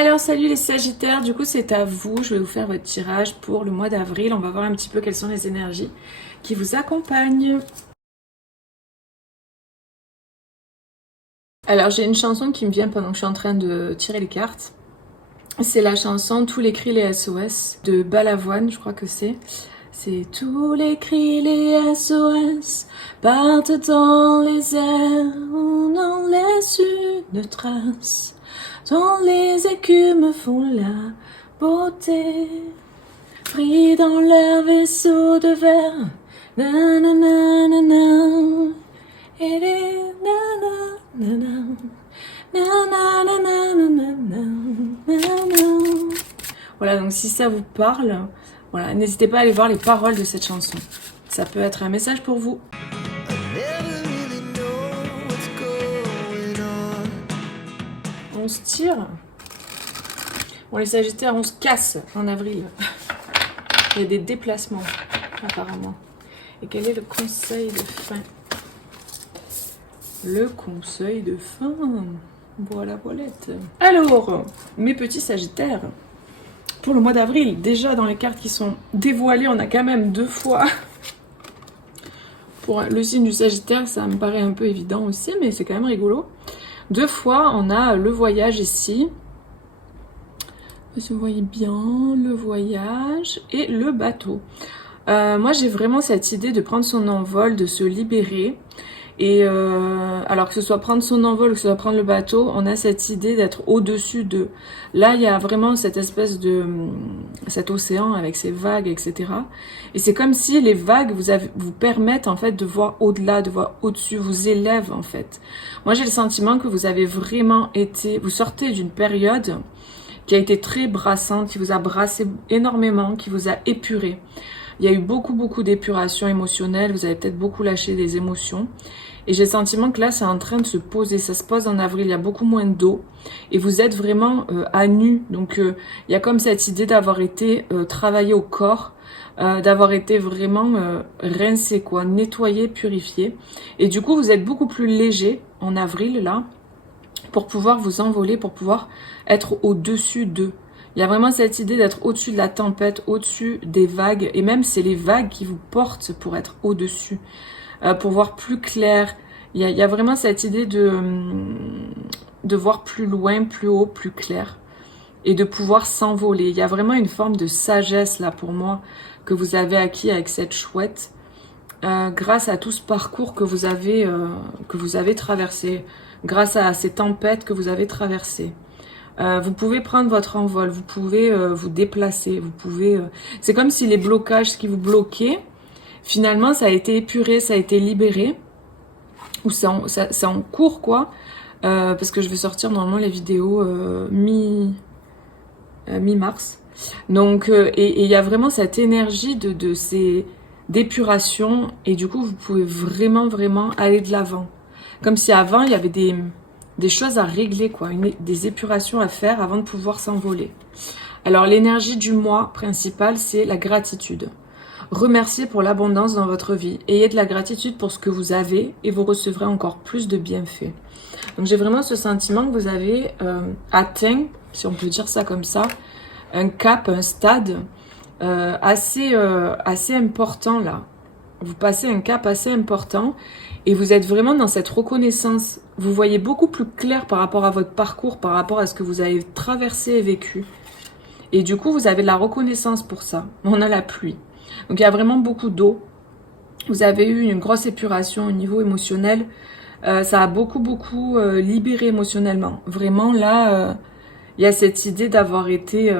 Alors salut les Sagittaires, du coup c'est à vous, je vais vous faire votre tirage pour le mois d'avril. On va voir un petit peu quelles sont les énergies qui vous accompagnent. Alors j'ai une chanson qui me vient pendant que je suis en train de tirer les cartes. C'est la chanson Tous les cris les SOS de Balavoine, je crois que c'est. C'est tous les cris les SOS partent dans les airs, on n'en laisse une trace. Dont les écumes font la beauté, pris dans leur vaisseau de verre, nananana, et les nananana, nananana. Voilà, donc si ça vous parle, voilà, n'hésitez pas à aller voir les paroles de cette chanson. Ça peut être un message pour vous. On se tire. Bon, les Sagittaires, on se casse en avril. Il y a des déplacements, apparemment. Et quel est le conseil de fin? Le conseil de fin. Voilà, voilette. Alors, mes petits Sagittaires, pour le mois d'avril, déjà dans les cartes qui sont dévoilées, on a quand même 2 fois. Pour le signe du Sagittaire, ça me paraît un peu évident aussi, mais c'est quand même rigolo. 2 fois, on a le voyage ici. Vous voyez bien, le voyage et le bateau. Moi, j'ai vraiment cette idée de prendre son envol, de se libérer. Et alors que ce soit prendre son envol ou que ce soit prendre le bateau, on a cette idée d'être au-dessus de... Là, il y a vraiment cette espèce de... cet océan avec ses vagues, etc. Et c'est comme si les vagues vous permettent en fait de voir au-delà, de voir au-dessus, vous élèvent en fait. Moi, j'ai le sentiment que vous avez vraiment été... Vous sortez d'une période qui a été très brassante, qui vous a brassé énormément, qui vous a épuré. Il y a eu beaucoup d'épuration émotionnelle, vous avez peut-être beaucoup lâché des émotions. Et j'ai le sentiment que là, c'est en train de se poser. Ça se pose en avril, il y a beaucoup moins d'eau. Et vous êtes vraiment à nu. Donc, il y a comme cette idée d'avoir été travaillé au corps, d'avoir été vraiment rincé, quoi, nettoyé, purifié. Et du coup, vous êtes beaucoup plus léger en avril, là, pour pouvoir vous envoler, pour pouvoir être au-dessus d'eux. Il y a vraiment cette idée d'être au-dessus de la tempête, au-dessus des vagues. Et même, c'est les vagues qui vous portent pour être au-dessus. Pour voir plus clair. Il y a vraiment cette idée de voir plus loin, plus haut, plus clair. Et de pouvoir s'envoler. Il y a vraiment une forme de sagesse là pour moi que vous avez acquis avec cette chouette. Grâce à tout ce parcours que vous avez traversé. Grâce à ces tempêtes que vous avez traversées. Vous pouvez prendre votre envol. Vous pouvez vous déplacer. Vous pouvez... C'est comme si les blocages qui vous bloquaient, finalement, ça a été épuré, ça a été libéré. Ou c'est en cours, quoi. Parce que je vais sortir normalement les vidéos mi-mars. Donc, et il y a vraiment cette énergie de ces d'épuration. Et du coup, vous pouvez vraiment aller de l'avant. Comme si avant, il y avait des choses à régler, quoi. Des épurations à faire avant de pouvoir s'envoler. Alors, l'énergie du mois principal, c'est la gratitude. Remerciez pour l'abondance dans votre vie. Ayez de la gratitude pour ce que vous avez et vous recevrez encore plus de bienfaits. Donc j'ai vraiment ce sentiment que vous avez atteint, si on peut dire ça comme ça, un cap, un stade assez important là. Vous passez un cap assez important et vous êtes vraiment dans cette reconnaissance. Vous voyez beaucoup plus clair par rapport à votre parcours, par rapport à ce que vous avez traversé et vécu. Et du coup, vous avez de la reconnaissance pour ça. On a la pluie. Donc il y a vraiment beaucoup d'eau. Vous avez eu une grosse épuration au niveau émotionnel. Ça a beaucoup libéré émotionnellement. Vraiment là, il y a cette idée d'avoir été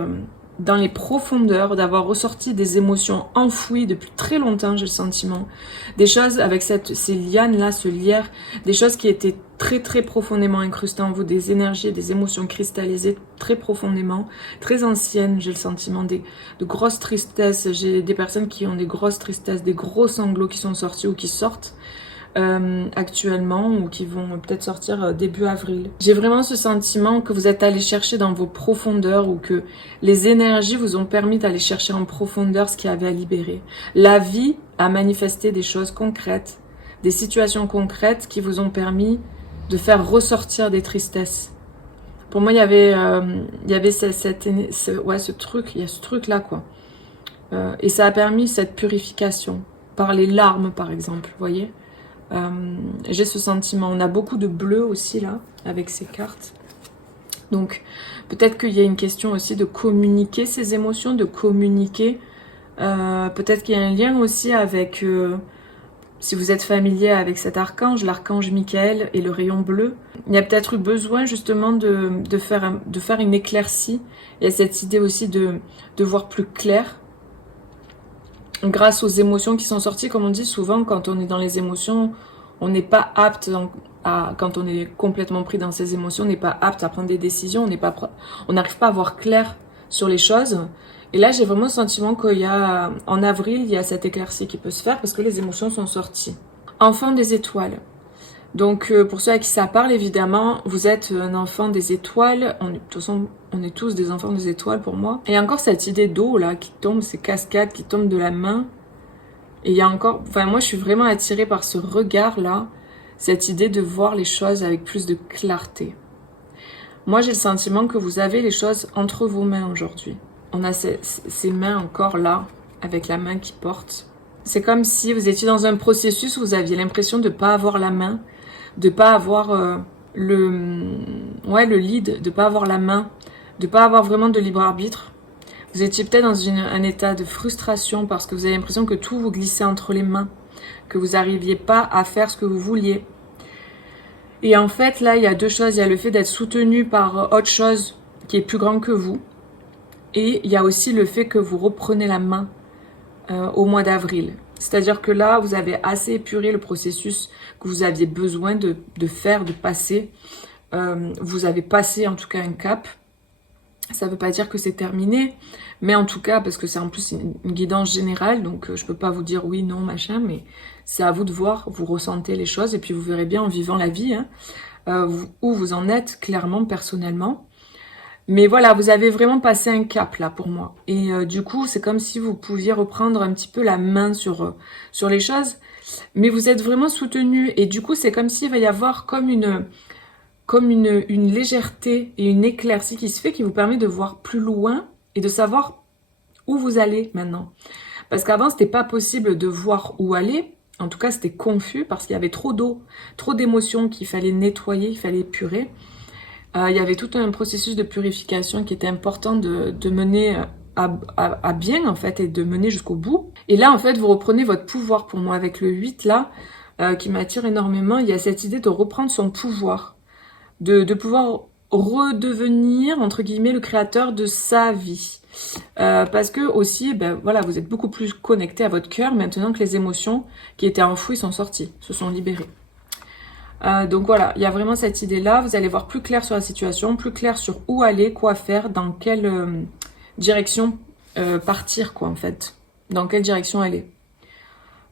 dans les profondeurs, d'avoir ressorti des émotions enfouies depuis très longtemps, j'ai le sentiment. Des choses avec ces lianes-là, ce lierre, des choses qui étaient très profondément incrustées en vous, des énergies, des émotions cristallisées très profondément, très anciennes, j'ai le sentiment, de grosses tristesses. J'ai des personnes qui ont des grosses tristesses, des gros sanglots qui sont sortis ou qui sortent actuellement ou qui vont peut-être sortir début avril. J'ai vraiment ce sentiment que vous êtes allé chercher dans vos profondeurs ou que les énergies vous ont permis d'aller chercher en profondeur ce qu'il y avait à libérer. La vie a manifesté des choses concrètes, des situations concrètes qui vous ont permis de faire ressortir des tristesses. Pour moi, il y avait ouais, ce truc, il y a ce truc-là, quoi. Et ça a permis cette purification, par les larmes, par exemple, vous voyez. J'ai ce sentiment. On a beaucoup de bleu aussi, là, avec ces cartes. Donc, peut-être qu'il y a une question aussi de communiquer ses émotions, de communiquer. Peut-être qu'il y a un lien aussi avec... si vous êtes familier avec cet archange, l'archange Michael et le rayon bleu, il y a peut-être eu besoin justement de faire une éclaircie. Il y a cette idée aussi de voir plus clair grâce aux émotions qui sont sorties. Comme on dit souvent, quand on est dans les émotions, on n'est pas apte, quand on est complètement pris dans ses émotions, on n'est pas apte à prendre des décisions, on n'arrive pas à voir clair sur les choses. Et là, j'ai vraiment le sentiment qu'il y a, en avril, il y a cette éclaircie qui peut se faire parce que les émotions sont sorties. Enfant des étoiles. Donc, pour ceux à qui ça parle, évidemment, vous êtes un enfant des étoiles. De toute façon, on est tous des enfants des étoiles pour moi. Et il y a encore cette idée d'eau, là, qui tombe, ces cascades qui tombent de la main. Et il y a encore... Enfin, moi, je suis vraiment attirée par ce regard-là, cette idée de voir les choses avec plus de clarté. Moi, j'ai le sentiment que vous avez les choses entre vos mains aujourd'hui. On a ces mains encore là, avec la main qui porte. C'est comme si vous étiez dans un processus où vous aviez l'impression de ne pas avoir la main, de ne pas avoir le lead, de ne pas avoir la main, de ne pas avoir vraiment de libre arbitre. Vous étiez peut-être dans un état de frustration parce que vous avez l'impression que tout vous glissait entre les mains, que vous n'arriviez pas à faire ce que vous vouliez. Et en fait, là, il y a deux choses. Il y a le fait d'être soutenu par autre chose qui est plus grand que vous. Et il y a aussi le fait que vous reprenez la main au mois d'avril. C'est-à-dire que là, vous avez assez épuré le processus que vous aviez besoin de faire, de passer. Vous avez passé en tout cas un cap. Ça ne veut pas dire que c'est terminé, mais en tout cas, parce que c'est en plus une guidance générale, donc je ne peux pas vous dire oui, non, machin, mais c'est à vous de voir, vous ressentez les choses, et puis vous verrez bien en vivant la vie, où vous en êtes clairement, personnellement. Mais voilà, vous avez vraiment passé un cap là pour moi. Et du coup, c'est comme si vous pouviez reprendre un petit peu la main sur les choses, mais vous êtes vraiment soutenu, et du coup, c'est comme s'il va y avoir comme une légèreté et une éclaircie qui se fait, qui vous permet de voir plus loin et de savoir où vous allez maintenant. Parce qu'avant, c'était pas possible de voir où aller. En tout cas, c'était confus parce qu'il y avait trop d'eau, trop d'émotions qu'il fallait nettoyer, il fallait épurer. Il y avait tout un processus de purification qui était important de mener à bien, en fait, et de mener jusqu'au bout. Et là, en fait, vous reprenez votre pouvoir pour moi avec le 8, là, qui m'attire énormément. Il y a cette idée de reprendre son pouvoir. De pouvoir redevenir, entre guillemets, le créateur de sa vie. Parce que aussi, voilà, vous êtes beaucoup plus connecté à votre cœur maintenant que les émotions qui étaient enfouies sont sorties, se sont libérées. Donc voilà, il y a vraiment cette idée-là. Vous allez voir plus clair sur la situation, plus clair sur où aller, quoi faire, dans quelle direction partir, quoi, en fait. Dans quelle direction aller.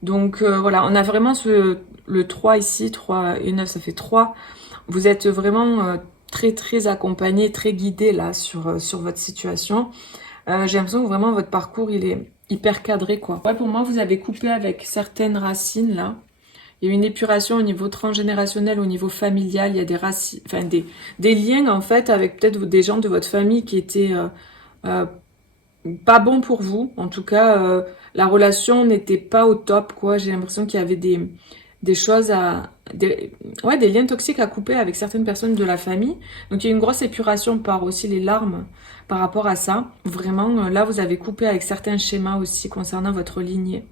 Donc voilà, on a vraiment le 3 ici, 3 et 9, ça fait 3. Vous êtes vraiment très très accompagné, très guidé là sur votre situation. J'ai l'impression que vraiment votre parcours il est hyper cadré, quoi. Ouais, pour moi vous avez coupé avec certaines racines là. Il y a une épuration au niveau transgénérationnel, au niveau familial. Il y a des racines, enfin des liens en fait avec peut-être des gens de votre famille qui étaient pas bons pour vous. En tout cas, la relation n'était pas au top, quoi. J'ai l'impression qu'il y avait des choses des liens toxiques à couper avec certaines personnes de la famille. Donc il y a une grosse épuration par aussi les larmes par rapport à ça. Vraiment, là vous avez coupé avec certains schémas aussi concernant votre lignée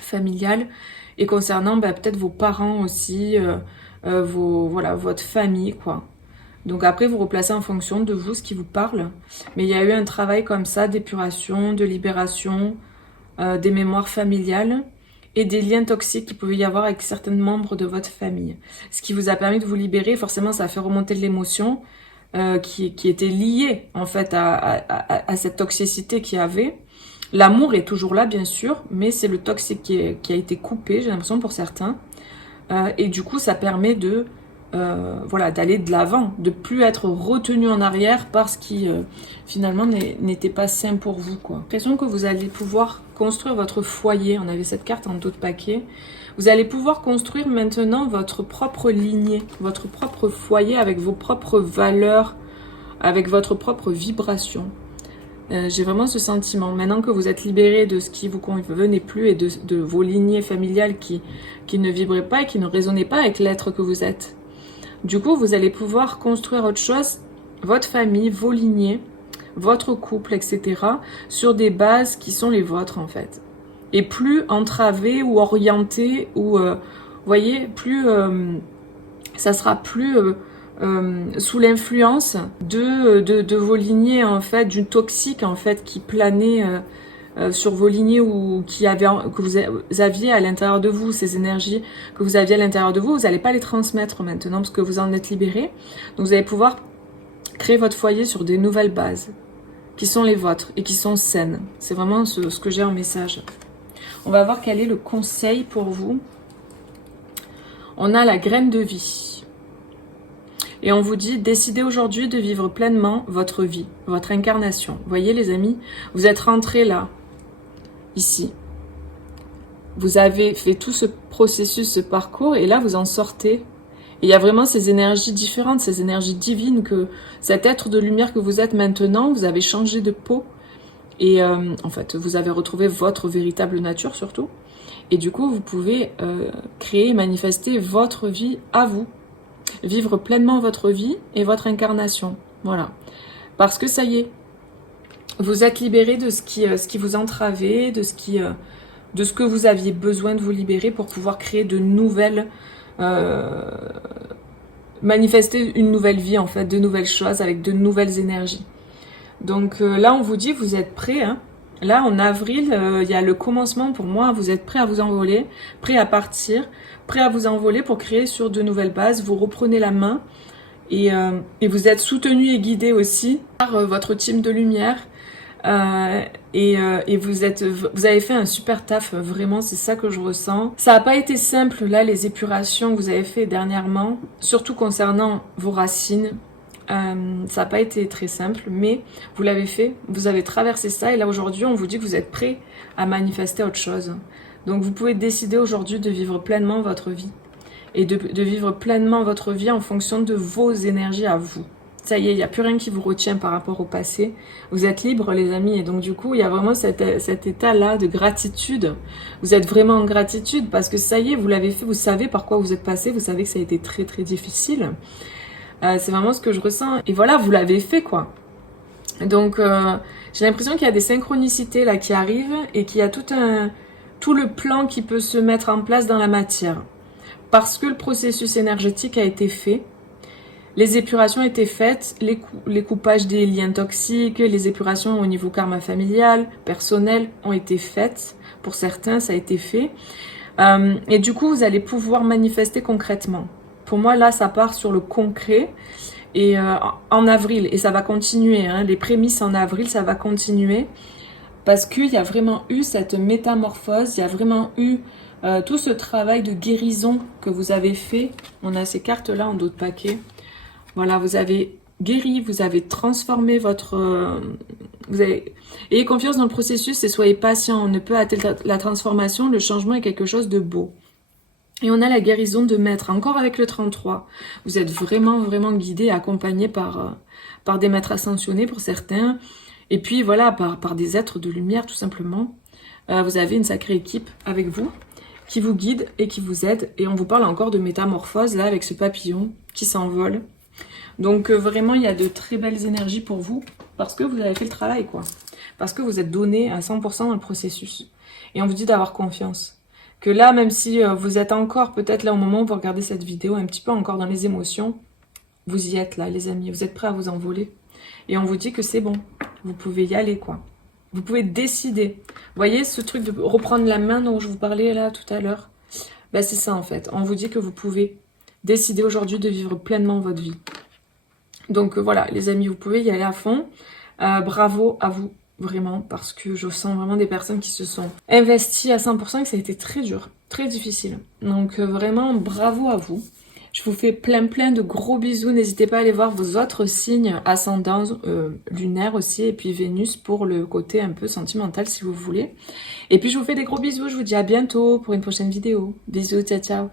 familiale et concernant peut-être vos parents aussi, votre famille, quoi. Donc après vous replacez en fonction de vous ce qui vous parle. Mais il y a eu un travail comme ça d'épuration, de libération des mémoires familiales et des liens toxiques qu'il pouvait y avoir avec certains membres de votre famille. Ce qui vous a permis de vous libérer, forcément ça a fait remonter de l'émotion qui était liée en fait à cette toxicité qu'il y avait. L'amour est toujours là bien sûr, mais c'est le toxique qui a été coupé, j'ai l'impression pour certains. Et du coup ça permet d'aller de l'avant, de plus être retenu en arrière parce qui finalement n'était pas sain pour vous, quoi. J'ai l'impression que vous allez pouvoir construire votre foyer. On avait cette carte en dos de paquet. Vous allez pouvoir construire maintenant votre propre lignée, votre propre foyer avec vos propres valeurs, avec votre propre vibration. J'ai vraiment ce sentiment. Maintenant que vous êtes libéré de ce qui vous convenait plus et de vos lignées familiales qui ne vibraient pas et qui ne résonnaient pas avec l'être que vous êtes. Du coup, vous allez pouvoir construire autre chose, votre famille, vos lignées, votre couple, etc. sur des bases qui sont les vôtres en fait. Et plus entravées ou orientées ou, voyez, plus... ça sera plus... sous l'influence de vos lignées en fait, d'une toxique en fait qui planait sur vos lignées ou que vous aviez à l'intérieur de vous, ces énergies que vous aviez à l'intérieur de vous, vous n'allez pas les transmettre maintenant parce que vous en êtes libéré. Donc vous allez pouvoir créer votre foyer sur des nouvelles bases qui sont les vôtres et qui sont saines. C'est vraiment ce que j'ai en message. On va voir quel est le conseil pour vous. On a la graine de vie. Et on vous dit, décidez aujourd'hui de vivre pleinement votre vie, votre incarnation. Vous voyez les amis, vous êtes rentrés là, ici. Vous avez fait tout ce processus, ce parcours, et là vous en sortez. Et il y a vraiment ces énergies différentes, ces énergies divines, que cet être de lumière que vous êtes maintenant, vous avez changé de peau. Et en fait, vous avez retrouvé votre véritable nature surtout. Et du coup, vous pouvez créer, manifester votre vie à vous. Vivre pleinement votre vie et votre incarnation. Voilà. Parce que ça y est, vous êtes libéré de ce qui vous entravait, de ce que vous aviez besoin de vous libérer pour pouvoir créer de nouvelles... manifester une nouvelle vie en fait, de nouvelles choses avec de nouvelles énergies. Donc là, on vous dit, vous êtes prêts. Hein. Là, en avril, il y a le commencement pour moi. Vous êtes prêts à vous envoler, prêts à partir, prêts à vous envoler pour créer sur de nouvelles bases. Vous reprenez la main et vous êtes soutenu et guidé aussi par votre team de lumière. Et vous avez fait un super taf, vraiment, c'est ça que je ressens. Ça n'a pas été simple, là, les épurations que vous avez fait dernièrement, surtout concernant vos racines. Ça n'a pas été très simple, mais vous l'avez fait, vous avez traversé ça, et là aujourd'hui on vous dit que vous êtes prêt à manifester autre chose. Donc vous pouvez décider aujourd'hui de vivre pleinement votre vie, et de vivre pleinement votre vie en fonction de vos énergies à vous. Ça y est, il n'y a plus rien qui vous retient par rapport au passé, vous êtes libres les amis, et donc du coup il y a vraiment cet état-là de gratitude. Vous êtes vraiment en gratitude parce que ça y est, vous l'avez fait, vous savez par quoi vous êtes passé, vous savez que ça a été très très difficile. C'est vraiment ce que je ressens. Et voilà, vous l'avez fait, quoi. Donc, j'ai l'impression qu'il y a des synchronicités là qui arrivent et qu'il y a tout le plan qui peut se mettre en place dans la matière. Parce que le processus énergétique a été fait, les épurations ont été faites, les coupages des liens toxiques, les épurations au niveau karma familial, personnel ont été faites. Pour certains, ça a été fait. Et du coup, vous allez pouvoir manifester concrètement. Pour moi, là, ça part sur le concret et en avril. Et ça va continuer. Hein, les prémices en avril, ça va continuer. Parce qu'il y a vraiment eu cette métamorphose. Il y a vraiment eu tout ce travail de guérison que vous avez fait. On a ces cartes-là en dos de paquet. Voilà, vous avez guéri, vous avez transformé votre... Ayez confiance dans le processus et soyez patient. On ne peut atteindre la transformation. Le changement est quelque chose de beau. Et on a la guérison de maître, encore avec le 33. Vous êtes vraiment, vraiment guidé, accompagné par des maîtres ascensionnés pour certains. Et puis voilà, par des êtres de lumière tout simplement. Vous avez une sacrée équipe avec vous qui vous guide et qui vous aide. Et on vous parle encore de métamorphose là avec ce papillon qui s'envole. Donc vraiment, il y a de très belles énergies pour vous parce que vous avez fait le travail, quoi. Parce que vous êtes donné à 100% dans le processus. Et on vous dit d'avoir confiance. Que là, même si vous êtes encore, peut-être là au moment où vous regardez cette vidéo, un petit peu encore dans les émotions, vous y êtes là, les amis. Vous êtes prêts à vous envoler. Et on vous dit que c'est bon. Vous pouvez y aller, quoi. Vous pouvez décider. Vous voyez ce truc de reprendre la main dont je vous parlais là tout à l'heure? Ben, c'est ça, en fait. On vous dit que vous pouvez décider aujourd'hui de vivre pleinement votre vie. Donc voilà, les amis, vous pouvez y aller à fond. Bravo à vous. Vraiment, parce que je sens vraiment des personnes qui se sont investies à 100% et que ça a été très dur, très difficile. Donc vraiment, bravo à vous. Je vous fais plein de gros bisous. N'hésitez pas à aller voir vos autres signes ascendants, lunaires aussi, et puis Vénus pour le côté un peu sentimental si vous voulez. Et puis je vous fais des gros bisous, je vous dis à bientôt pour une prochaine vidéo. Bisous, ciao ciao.